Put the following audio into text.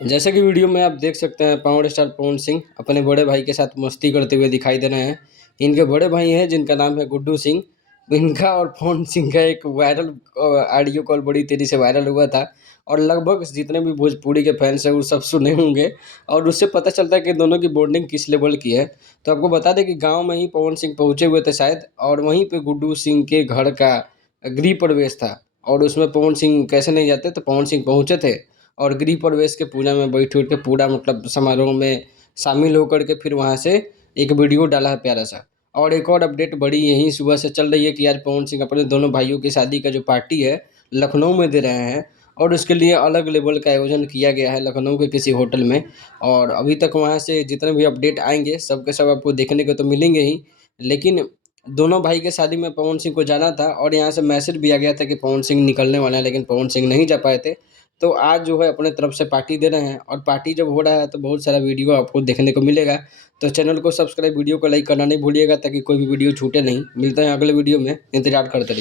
जैसे कि वीडियो में आप देख सकते हैं पावर स्टार पवन सिंह अपने बड़े भाई के साथ मस्ती करते हुए दिखाई दे रहे हैं। इनके बड़े भाई हैं जिनका नाम है गुड्डू सिंह। इनका और पवन सिंह का एक वायरल ऑडियो कॉल बड़ी तेज़ी से वायरल हुआ था और लगभग जितने भी भोजपुरी के फैंस हैं वो सब सुने होंगे और उससे पता चलता है कि दोनों की बॉन्डिंग किस लेवल की है। तो आपको बता दें कि गाँव में ही पवन सिंह पहुँचे हुए थे शायद और वहीं पे गुड्डू सिंह के घर का गृह प्रवेश था और उसमें पवन सिंह कैसे नहीं जाते तो पवन सिंह पहुँचे थे और गृह प्रवेश के पूजा में बैठ उठ के पूरा मतलब समारोह में शामिल होकर के फिर वहाँ से एक वीडियो डाला है प्यारा सा। और एक और अपडेट बड़ी यहीं सुबह से चल रही है कि आज पवन सिंह अपने दोनों भाइयों की शादी का जो पार्टी है लखनऊ में दे रहे हैं और उसके लिए अलग लेवल का आयोजन किया गया है लखनऊ के किसी होटल में। और अभी तक वहाँ से जितने भी अपडेट आएंगे सब के सब आपको देखने को तो मिलेंगे ही, लेकिन दोनों भाई के शादी में पवन सिंह को जाना था और यहाँ से मैसेज भी आ गया था कि पवन सिंह निकलने वाला है, लेकिन पवन सिंह नहीं जा पाए थे। तो आज जो है अपने तरफ से पार्टी दे रहे हैं और पार्टी जब हो रहा है तो बहुत सारा वीडियो आपको देखने को मिलेगा। तो चैनल को सब्सक्राइब, वीडियो को लाइक करना नहीं भूलिएगा ताकि कोई भी वीडियो छूटे नहीं। मिलते हैं अगले वीडियो में, इंतजार करते रहिए।